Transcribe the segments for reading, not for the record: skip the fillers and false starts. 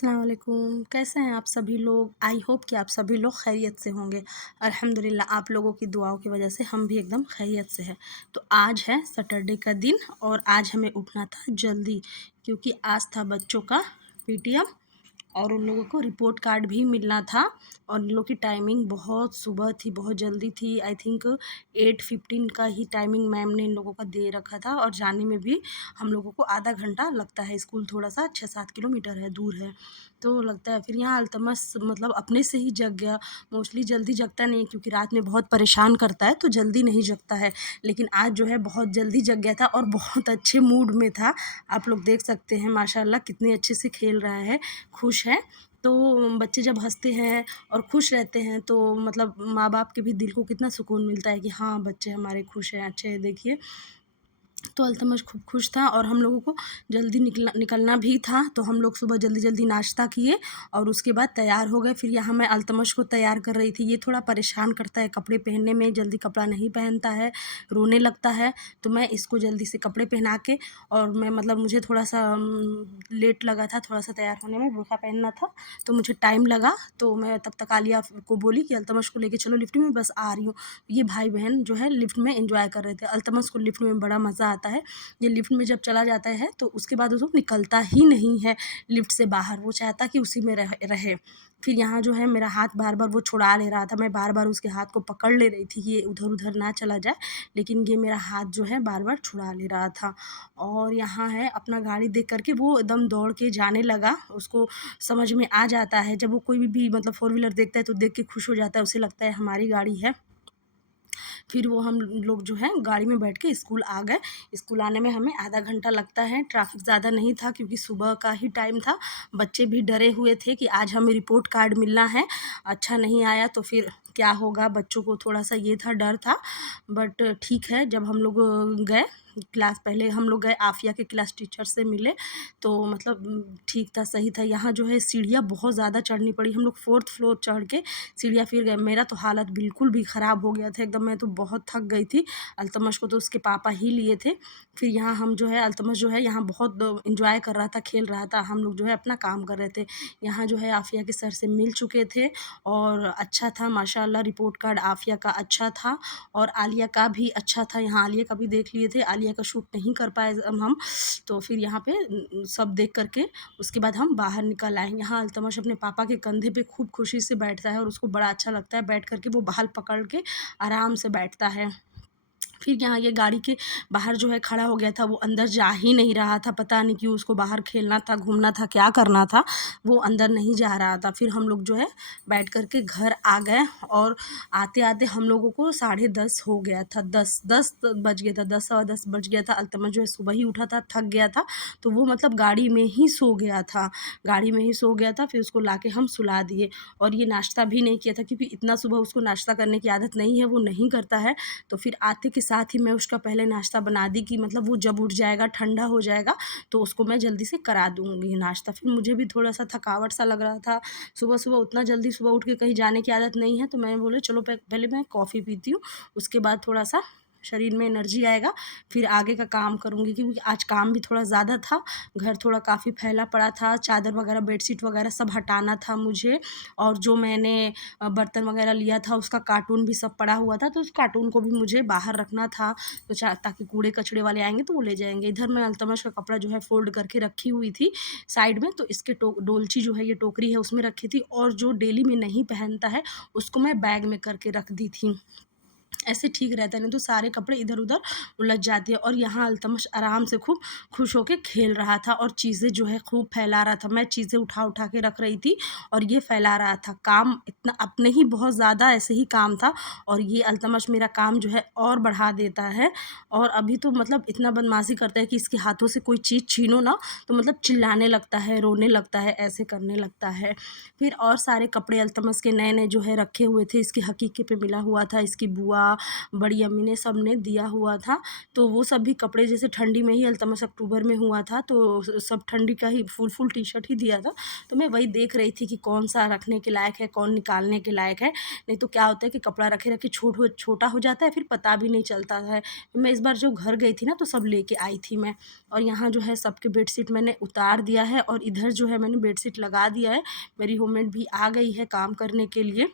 अस्सलाम वालेकुम। कैसे हैं आप सभी लोग? आई होप कि आप सभी लोग खैरियत से होंगे। अल्हम्दुलिल्लाह आप लोगों की दुआओं की वजह से हम भी एकदम खैरियत से हैं। तो आज है सैटरडे का दिन और आज हमें उठना था जल्दी, क्योंकि आज था बच्चों का पीटीएम और उन लोगों को रिपोर्ट कार्ड भी मिलना था। और इन लोग की टाइमिंग बहुत सुबह थी, बहुत जल्दी थी। आई थिंक 8:15 का ही टाइमिंग मैम ने इन लोगों का दे रखा था और जाने में भी हम लोगों को आधा घंटा लगता है। स्कूल थोड़ा सा 6-7 किलोमीटर है, दूर है, तो लगता है। फिर यहाँ अल्तमस मतलब अपने से ही जग गया। मोस्टली जल्दी जगता नहीं है क्योंकि रात में बहुत परेशान करता है, तो जल्दी नहीं जगता है। लेकिन आज जो है बहुत जल्दी जग गया था और बहुत अच्छे मूड में था। आप लोग देख सकते हैं माशाल्लाह कितने अच्छे से खेल रहा है, खुश है। तो बच्चे जब हँसते हैं और खुश रहते हैं तो मतलब माँ बाप के भी दिल को कितना सुकून मिलता है कि हाँ बच्चे हमारे खुश हैं, अच्छे हैं। देखिए, तो अल्तमश खूब खुश था और हम लोगों को जल्दी निकलना भी था, तो हम लोग सुबह जल्दी जल्दी नाश्ता किए और उसके बाद तैयार हो गए। फिर यहाँ मैं अल्तमश को तैयार कर रही थी। ये थोड़ा परेशान करता है कपड़े पहनने में, जल्दी कपड़ा नहीं पहनता है, रोने लगता है। तो मैं इसको जल्दी से कपड़े पहना के और मैं मतलब मुझे थोड़ा सा लेट लगा था थोड़ा सा तैयार होने में, बुर्का पहनना था तो मुझे टाइम लगा। तो मैं तब तक आलिया को बोली कि अल्तमश को लेके चलो लिफ्ट में, बस आ रही हूँ। ये भाई बहन जो है लिफ्ट में एंजॉय कर रहे थे। अल्तमश को लिफ्ट में बड़ा मज़ा आता है। ये लिफ्ट में जब चला जाता है तो उसके बाद वो निकलता ही नहीं है लिफ्ट से बाहर, वो चाहता कि उसी में रहे। फिर यहाँ जो है मेरा हाथ बार बार वो छुड़ा ले रहा था, मैं बार बार उसके हाथ को पकड़ ले रही थी कि ये उधर उधर ना चला जाए, लेकिन ये मेरा हाथ जो है बार बार छुड़ा ले रहा था। और यहाँ है अपना गाड़ी देख करके वो एकदम दौड़ के जाने लगा। उसको समझ में आ जाता है, जब वो कोई भी मतलब फोर व्हीलर देखता है तो देख के खुश हो जाता है, उसे लगता है हमारी गाड़ी है। फिर वो हम लोग जो है गाड़ी में बैठ के स्कूल आ गए। स्कूल आने में हमें आधा घंटा लगता है। ट्रैफिक ज़्यादा नहीं था क्योंकि सुबह का ही टाइम था। बच्चे भी डरे हुए थे कि आज हमें रिपोर्ट कार्ड मिलना है, अच्छा नहीं आया तो फिर क्या होगा। बच्चों को थोड़ा सा ये था, डर था। बट ठीक है, जब हम लोग गए क्लास, पहले हम लोग गए आफिया के क्लास टीचर से मिले, तो मतलब ठीक था, सही था। यहाँ जो है सीढ़ियाँ बहुत ज़्यादा चढ़नी पड़ी, हम लोग 4th फ्लोर चढ़ के सीढ़ियाँ फिर गए। मेरा तो हालत बिल्कुल भी ख़राब हो गया था एकदम, मैं तो बहुत थक गई थी। अल्तमश को तो उसके पापा ही लिए थे। फिर यहाँ हम जो है अल्तमश जो है यहाँ बहुत एंजॉय कर रहा था, खेल रहा था, हम लोग जो है अपना काम कर रहे थे। यहाँ जो है आफिया के सर से मिल चुके थे और अच्छा था माशाल्लाह। रिपोर्ट कार्ड आफिया का अच्छा था और आलिया का भी अच्छा था। यहाँ आलिया का भी देख लिए थे, आलिया का शूट नहीं कर पाए हम। तो फिर यहाँ पे सब देख करके उसके बाद हम बाहर निकल आए। यहाँ अल्तमश अपने पापा के कंधे पे खूब खुशी से बैठता है और उसको बड़ा अच्छा लगता है। बैठ करके वो बाल पकड़ के आराम से बैठता है। फिर यहाँ ये गाड़ी के बाहर जो है खड़ा हो गया था, वो अंदर जा ही नहीं रहा था। पता नहीं क्यों, उसको बाहर खेलना था, घूमना था, क्या करना था, वो अंदर नहीं जा रहा था। फिर हम लोग जो है बैठ कर के घर आ गए और आते आते हम लोगों को 10:30 हो गया था, 10 बज गया था, 10 सवा 10 बज गया था। अल्तमश जो है सुबह ही उठा था, थक गया था, तो वो मतलब गाड़ी में ही सो गया था, गाड़ी में ही सो गया था। फिर उसको लाके हम सुला दिए और ये नाश्ता भी नहीं किया था क्योंकि इतना सुबह उसको नाश्ता करने की आदत नहीं है, वो नहीं करता है। तो फिर आते के साथ ही मैं उसका पहले नाश्ता बना दी कि मतलब वो जब उठ जाएगा, ठंडा हो जाएगा, तो उसको मैं जल्दी से करा दूँगी नाश्ता। फिर मुझे भी थोड़ा-सा थकावट सा लग रहा था, सुबह-सुबह उतना जल्दी सुबह उठ के कहीं जाने की आदत नहीं है, तो मैंने बोला चलो पहले मैं कॉफ़ी पीती हूँ, उसके बाद थोड़ा-सा शरीर में एनर्जी आएगा, फिर आगे का काम करूँगी। क्योंकि आज काम भी थोड़ा ज़्यादा था, घर थोड़ा काफ़ी फैला पड़ा था, चादर वगैरह, बेडशीट वगैरह सब हटाना था मुझे। और जो मैंने बर्तन वगैरह लिया था उसका कार्टून भी सब पड़ा हुआ था, तो उस कार्टून को भी मुझे बाहर रखना था, तो ताकि कूड़े कचड़े वाले आएँगे तो वो ले जाएँगे। इधर मैं अल्तमश का कपड़ा जो है फ़ोल्ड करके रखी हुई थी साइड में, तो इसके डोलची जो है, ये टोकरी है, उसमें रखी थी और जो डेली में नहीं पहनता है उसको मैं बैग में करके रख दी थी। ऐसे ठीक रहता है, नहीं तो सारे कपड़े इधर-उधर उलझ जाती है। और यहाँ अल्तमश आराम से खूब खुश होके खेल रहा था और चीज़ें जो है खूब फैला रहा था। मैं चीज़ें उठा-उठा के रख रही थी और ये फैला रहा था। काम इतना अपने ही बहुत ज़्यादा ऐसे ही काम था और ये अल्तमश मेरा काम जो है और बढ़ा देता है। और अभी तो मतलब इतना बदमाशी करता है कि इसके हाथों से कोई चीज़ छीनो ना तो मतलब चिल्लाने लगता है, रोने लगता है, ऐसे करने लगता है। फिर और सारे कपड़े अल्तमश के नए-नए जो है रखे हुए थे, इसके हकीके पे मिला हुआ था, इसकी बुआ था, बड़ी अम्मी ने, सब ने दिया हुआ था। तो वो सब भी कपड़े जैसे ठंडी में ही अल्तमश अक्टूबर में हुआ था, तो सब ठंडी का ही फुल टी-शर्ट ही दिया था। तो मैं वही देख रही थी कि कौन-सा रखने के लायक है, कौन निकालने के लायक है। नहीं तो क्या होता है कि कपड़ा रखे-रखे छोटा हो जाता है, फिर पता भी नहीं चलता है। मैं इस बार जो घर गई थी ना, तो सब लेके आई थी मैं। और यहाँ जो है सबके बेडशीट मैंने उतार दिया है और इधर जो है मैंने बेडशीट लगा दिया है। मेरी रूममेट भी आ गई है काम करने के लिए।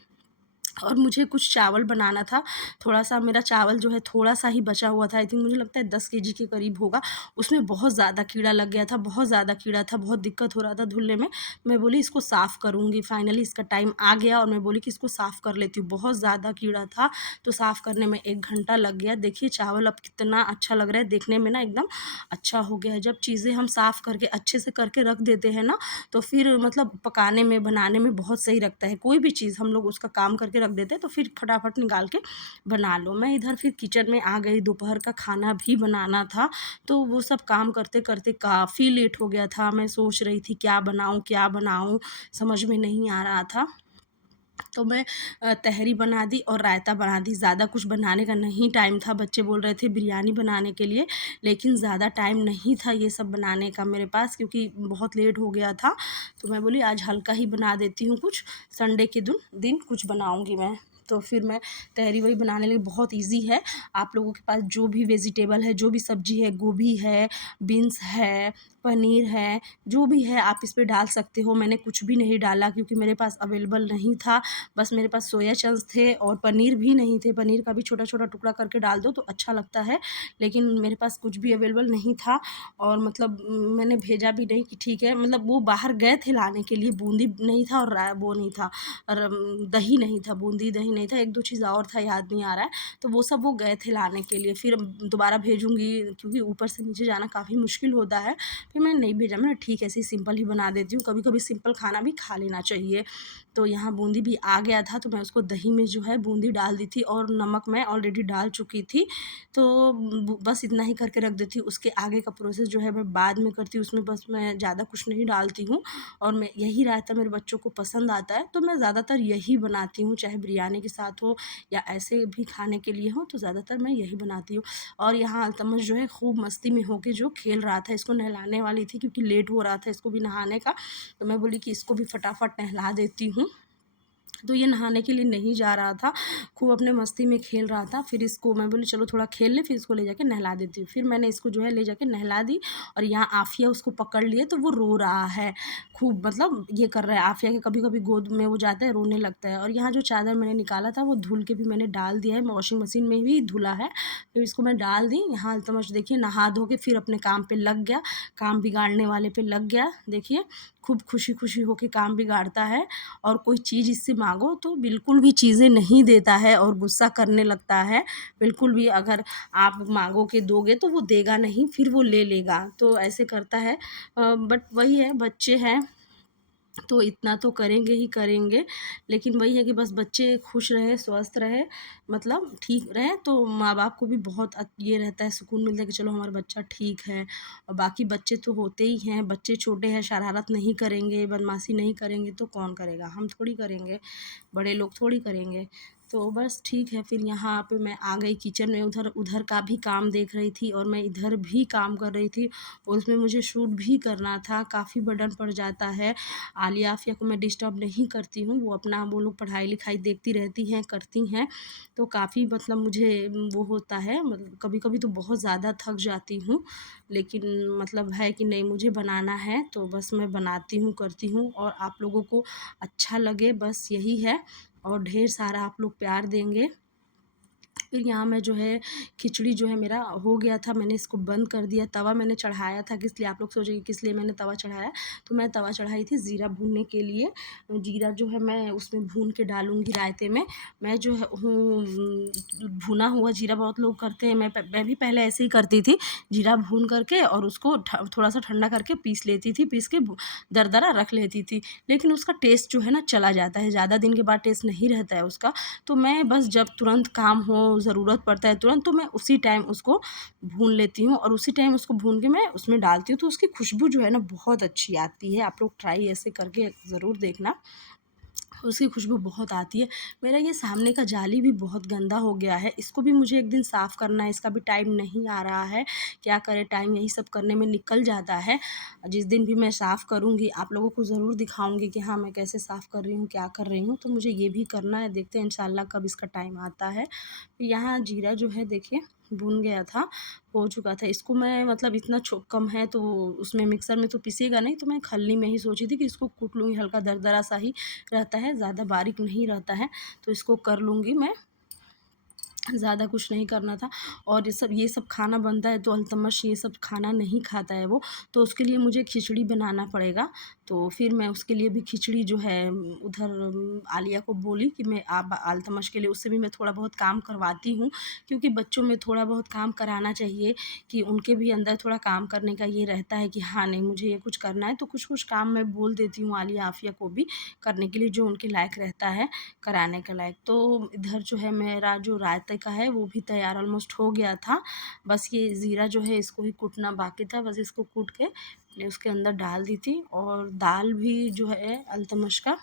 और मुझे कुछ चावल बनाना था, थोड़ा-सा मेरा चावल जो है थोड़ा-सा ही बचा हुआ था, आई थिंक मुझे लगता है 10 केजी के करीब होगा। उसमें बहुत ज़्यादा कीड़ा लग गया था, बहुत ज़्यादा कीड़ा था, बहुत दिक्कत हो रहा था धुलने में। मैं बोली इसको साफ़ करूँगी, फाइनली इसका टाइम आ गया और मैं बोली कि इसको साफ़ कर लेती हूँ। बहुत ज़्यादा कीड़ा था, तो साफ़ करने में 1 घंटा लग गया। देखिए चावल अब कितना अच्छा लग रहा है, देखने में ना एकदम अच्छा हो गया है। जब चीज़ें हम साफ़ करके अच्छे से करके रख देते हैं ना, तो फिर मतलब पकाने में, बनाने में बहुत सही लगता है। कोई भी चीज़ हम लोग उसका काम करके रख देते हैं तो फिर फटाफट निकाल के बना लो। मैं इधर फिर किचन में आ गई, दोपहर का खाना भी बनाना था, तो वो सब काम करते-करते काफ़ी लेट हो गया था। मैं सोच रही थी क्या बनाऊँ समझ में नहीं आ रहा था। तो मैं तहरी बना दी और रायता बना दी। ज़्यादा कुछ बनाने का नहीं टाइम था, बच्चे बोल रहे थे बिरयानी बनाने के लिए, लेकिन ज़्यादा टाइम नहीं था ये सब बनाने का मेरे पास, क्योंकि बहुत लेट हो गया था। तो मैं बोली आज हल्का ही बना देती हूँ कुछ, संडे के दिन कुछ बनाऊँगी मैं। तो फिर मैं तहरी वही बनाने लगी, बहुत ईज़ी है। आप लोगों के पास जो भी वेजिटेबल है, जो भी सब्ज़ी है, गोभी है, बीन्स है, पनीर है, जो भी है आप इस पे डाल सकते हो। मैंने कुछ भी नहीं डाला क्योंकि मेरे पास अवेलेबल नहीं था। बस मेरे पास सोया चंक्स थे और पनीर भी नहीं थे। पनीर का भी छोटा-छोटा टुकड़ा करके डाल दो तो अच्छा लगता है, लेकिन मेरे पास कुछ भी अवेलेबल नहीं था। और मतलब मैंने भेजा भी नहीं कि ठीक है, मतलब वो बाहर गए थे लाने के लिए, बूंदी नहीं था और वो नहीं था, और दही नहीं था, बूंदी दही नहीं था, 1-2 चीज़ और था, याद नहीं आ रहा है। तो वो सब वो गए थे लाने के लिए, फिर दोबारा भेजूँगी क्योंकि ऊपर से नीचे जाना काफ़ी मुश्किल होता है। फिर मैंने नहीं भेजा, मैंने ठीक है ऐसे ही सिंपल ही बना देती हूँ, कभी-कभी सिंपल खाना भी खा लेना चाहिए। तो यहाँ बूंदी भी आ गया था, तो मैं उसको दही में जो है बूंदी डाल दी थी और नमक मैं ऑलरेडी डाल चुकी थी। तो बस इतना ही करके रख देती हूँ। उसके आगे का प्रोसेस जो है मैं बाद में करती हूँ, उसमें बस मैं ज़्यादा कुछ नहीं डालती हूँ। और मैं यही रायता मेरे बच्चों को पसंद आता है, तो मैं ज़्यादातर यही बनाती हूँ, चाहे बिरयानी के साथ हो या ऐसे भी खाने के लिए हो, तो ज़्यादातर मैं यही बनाती हूँ। और यहाँ अल्तमश जो है खूब मस्ती में होके जो खेल रहा था, इसको नहलाने वाली थी क्योंकि लेट हो रहा था इसको भी नहाने का, तो मैं बोली कि इसको भी फटाफट नहला देती हूँ। तो ये नहाने के लिए नहीं जा रहा था, खूब अपने मस्ती में खेल रहा था। फिर इसको मैं बोली चलो थोड़ा खेल ले, फिर इसको ले जाके नहला देती हूँ। फिर मैंने इसको जो है ले जाके नहला दी और यहाँ आफ़िया उसको पकड़ लिए, तो वो रो रहा है खूब, मतलब ये कर रहा है। आफ़िया के कभी-कभी गोद में वो जाता है, रोने लगता है। और यहाँ जो चादर मैंने निकाला था वो धुल के भी मैंने डाल दिया है, वॉशिंग मशीन में भी धुला है। फिर इसको मैं डाल दी। यहाँ अल्तमश देखिए नहा धो के फिर अपने काम पे लग गया, काम बिगाड़ने वाले पे लग गया। देखिए खूब खुशी-खुशी होके काम बिगाड़ता है, और कोई चीज़ इससे माँगो तो बिल्कुल भी चीज़ें नहीं देता है और गुस्सा करने लगता है। बिल्कुल भी अगर आप माँगो के दोगे तो वो देगा नहीं, फिर वो ले लेगा, तो ऐसे करता है। बट वही है, बच्चे हैं तो इतना तो करेंगे ही करेंगे, लेकिन वही है कि बस बच्चे खुश रहें, स्वस्थ रहें, मतलब ठीक रहें, तो माँ-बाप को भी बहुत ये रहता है, सुकून मिलता है कि चलो हमारा बच्चा ठीक है। और बाकी बच्चे तो होते ही हैं, बच्चे छोटे हैं, शरारत नहीं करेंगे, बदमाशी नहीं करेंगे तो कौन करेगा? हम थोड़ी करेंगे, बड़े लोग थोड़ी करेंगे। तो बस ठीक है, फिर यहाँ पे मैं आ गई किचन में, उधर उधर का भी काम देख रही थी और मैं इधर भी काम कर रही थी। उसमें मुझे शूट भी करना था, काफ़ी बर्डन पड़ जाता है। आलिया आफ़िया को मैं डिस्टर्ब नहीं करती हूँ, वो अपना वो लोग पढ़ाई-लिखाई देखती रहती हैं, करती हैं, तो काफ़ी मतलब मुझे वो होता है, मतलब कभी-कभी तो बहुत ज़्यादा थक जाती हूँ, लेकिन मतलब है कि नहीं मुझे बनाना है, तो बस मैं बनाती हूँ, करती हूँ और आप लोगों को अच्छा लगे, बस यही है। और ढेर सारा आप लोग प्यार देंगे। फिर यहाँ मैं जो है खिचड़ी जो है मेरा हो गया था, मैंने इसको बंद कर दिया। तवा मैंने चढ़ाया था, किस लिए आप लोग सोचेंगे किस लिए मैंने तवा चढ़ाया, तो मैं तवा चढ़ाई थी ज़ीरा भूनने के लिए। जीरा जो है मैं उसमें भून के डालूँगी रायते में। मैं जो है भुना हुआ जीरा बहुत लोग करते हैं, मैं भी पहले ऐसे ही करती थी, जीरा भून करके और उसको थोड़ा-सा ठंडा करके पीस लेती थी, पीस के दरदरा रख लेती थी। लेकिन उसका टेस्ट जो है ना चला जाता है, ज़्यादा दिन के बाद टेस्ट नहीं रहता है उसका। तो मैं बस जब तुरंत काम हो, ज़रूरत पड़ता है तुरंत, तो मैं उसी टाइम उसको भून लेती हूँ और उसी टाइम उसको भून के मैं उसमें डालती हूँ, तो उसकी खुशबू जो है ना बहुत अच्छी आती है। आप लोग ट्राई ऐसे करके ज़रूर देखना। उसकी खुशबू बहुत आती है। मेरा ये सामने का जाली भी बहुत गंदा हो गया है, इसको भी मुझे एक दिन साफ़ करना है, इसका भी टाइम नहीं आ रहा है। क्या करें, टाइम यही सब करने में निकल जाता है। जिस दिन भी मैं साफ़ करूँगी आप लोगों को ज़रूर दिखाऊँगी कि हाँ, मैं कैसे साफ़ कर रही हूँ, क्या कर रही हूँ। तो मुझे ये भी करना है, देखते हैं इंशाल्लाह कब इसका टाइम आता है। यहाँ जीरा जो है देखिए भुन गया था, हो चुका था। इसको मैं मतलब इतना कम है तो उसमें मिक्सर में तो पिसेगा नहीं, तो मैं खल्ली में ही सोची थी कि इसको कूट लूँगी, हल्का दरदरा सा ही रहता है, ज़्यादा बारीक नहीं रहता है, तो इसको कर लूँगी मैं। ज़्यादा कुछ नहीं करना था। और ये सब खाना बनता है तो अल्तमश ये सब खाना नहीं खाता है वो, तो उसके लिए मुझे खिचड़ी बनाना पड़ेगा। तो फिर मैं उसके लिए भी खिचड़ी जो है उधर आलिया को बोली कि मैं आप अल्तमश के लिए उससे भी मैं थोड़ा बहुत काम करवाती हूँ, क्योंकि बच्चों में थोड़ा बहुत काम कराना चाहिए कि उनके भी अंदर थोड़ा काम करने का ये रहता है कि हाँ नहीं मुझे ये कुछ करना है। तो कुछ-कुछ काम मैं बोल देती हूँ आलिया, आफ़िया को भी करने के लिए जो उनके लायक रहता है कराने के लायक। तो इधर जो है मेरा जो रायते का है वो भी तैयार ऑलमोस्ट हो गया था। बस ये ज़ीरा जो है इसको ही कूटना बाकी था, बस इसको कूट के मैंने उसके अंदर डाल दी थी। और दाल भी जो है अल्तमश का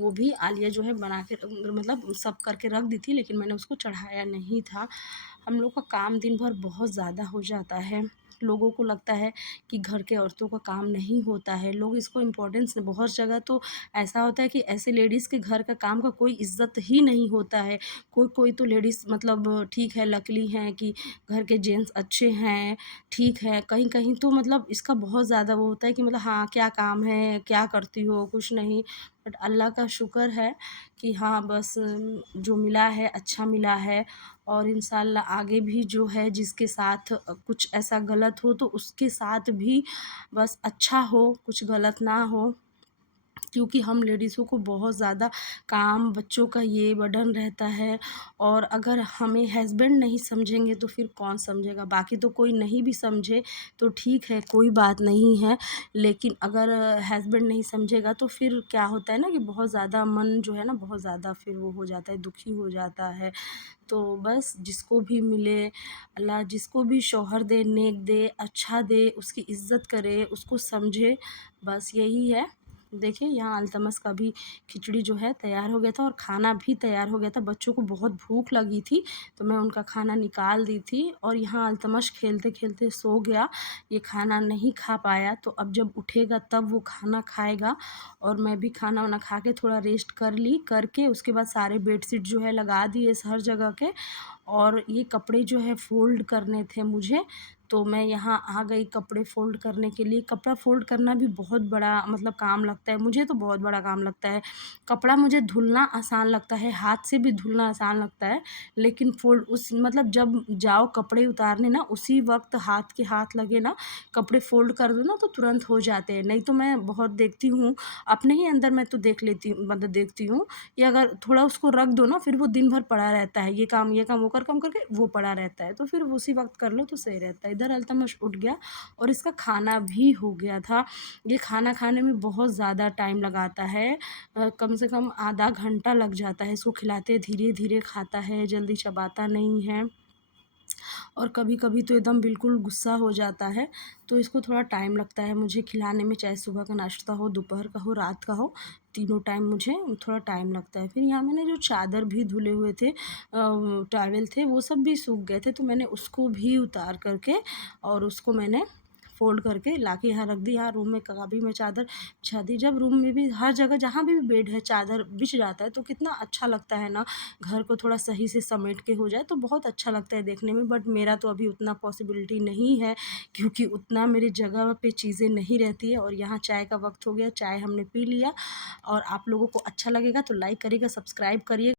वो भी आलिया जो है बना के मतलब सब करके रख दी थी, लेकिन मैंने उसको चढ़ाया नहीं था। हम लोग का काम दिन भर बहुत ज़्यादा हो जाता है। लोगों को लगता है कि घर के औरतों का काम नहीं होता है, लोग इसको इम्पोर्टेंस बहुत जगह तो ऐसा होता है कि ऐसे लेडीज़ के घर का काम का कोई इज़्ज़त ही नहीं होता है। कोई तो लेडीज़ मतलब ठीक है, लकीली हैं कि घर के जेंट्स अच्छे हैं, ठीक है। कहीं-कहीं तो मतलब इसका बहुत ज़्यादा वो होता है कि मतलब हाँ, क्या काम है, क्या करती हो? कुछ नहीं। बट अल्लाह का शुक्र है कि हाँ, बस जो मिला है अच्छा मिला है। और इंशाल्लाह आगे भी जो है जिसके साथ कुछ ऐसा गलत हो तो उसके साथ भी बस अच्छा हो, कुछ गलत ना हो। क्योंकि हम लेडीज़ों को बहुत ज़्यादा काम, बच्चों का ये बर्डन रहता है। और अगर हमें हस्बैंड नहीं समझेंगे तो फिर कौन समझेगा? बाकी तो कोई नहीं भी समझे तो ठीक है, कोई बात नहीं है। लेकिन अगर हस्बैंड नहीं समझेगा तो फिर क्या होता है ना कि बहुत ज़्यादा मन जो है ना बहुत ज़्यादा फिर वो हो जाता है, दुखी हो जाता है। तो बस जिसको भी मिले, अल्लाह जिसको भी शौहर दे, नेक दे, अच्छा दे, उसकी इज़्ज़त करे, उसको समझे, बस यही है। देखिए यहाँ अल्तमस का भी खिचड़ी जो है तैयार हो गया था और खाना भी तैयार हो गया था। बच्चों को बहुत भूख लगी थी तो मैं उनका खाना निकाल दी थी। और यहाँ अल्तमश खेलते-खेलते सो गया, ये खाना नहीं खा पाया। तो अब जब उठेगा तब वो खाना खाएगा। और मैं भी खाना-वाना खा के थोड़ा रेस्ट कर ली, करके उसके बाद सारे बेडशीट जो है लगा दिए हर जगह के। और ये कपड़े जो है फ़ोल्ड करने थे मुझे, तो मैं यहाँ आ गई कपड़े फ़ोल्ड करने के लिए। कपड़ा फ़ोल्ड करना भी बहुत बड़ा मतलब काम लगता है, मुझे तो बहुत बड़ा काम लगता है। कपड़ा मुझे धुलना आसान लगता है, हाथ से भी धुलना आसान लगता है, लेकिन फ़ोल्ड उस मतलब जब जाओ कपड़े उतारने ना, उसी वक़्त हाथ के हाथ लगे ना, कपड़े फ़ोल्ड कर दो ना तो तुरंत हो जाते हैं। नहीं तो मैं बहुत देखती हूँ, अपने ही अंदर मैं तो देख लेती हूँ मतलब देखती हूँ कि अगर थोड़ा उसको रख दो ना फिर वो दिन भर पड़ा रहता है, ये काम वो काम करके वो पड़ा रहता है, तो फिर उसी वक़्त कर लो तो सही रहता है। इधर अल्तमश उठ गया और इसका खाना भी हो गया था। ये खाना खाने में बहुत ज़्यादा टाइम लगाता है, कम से कम आधा घंटा लग जाता है इसको खिलाते, धीरे-धीरे खाता है, जल्दी चबाता नहीं है। और कभी-कभी तो एकदम बिल्कुल गुस्सा हो जाता है, तो इसको थोड़ा टाइम लगता है मुझे खिलाने में, चाहे सुबह का नाश्ता हो, दोपहर का हो, रात का हो, तीनों टाइम मुझे थोड़ा टाइम लगता है। फिर यहाँ मैंने जो चादर भी धुले हुए थे टॉवल थे, वो सब भी सूख गए थे, तो मैंने उसको भी उतार कर के और उसको मैंने फ़ोल्ड करके लाके यहाँ रख दी। यहाँ रूम में कभी मैं चादर बिछा दी। जब रूम में भी हर जगह जहाँ भी बेड है चादर बिछ जाता है तो कितना अच्छा लगता है ना, घर को थोड़ा सही से समेट के हो जाए तो बहुत अच्छा लगता है देखने में। बट मेरा तो अभी उतना पॉसिबिलिटी नहीं है, क्योंकि उतना मेरी जगह पे चीज़ें नहीं रहती है। और यहाँ चाय का वक़्त हो गया, चाय हमने पी लिया। और आप लोगों को अच्छा लगेगा तो लाइक करिएगा, सब्सक्राइब करिए।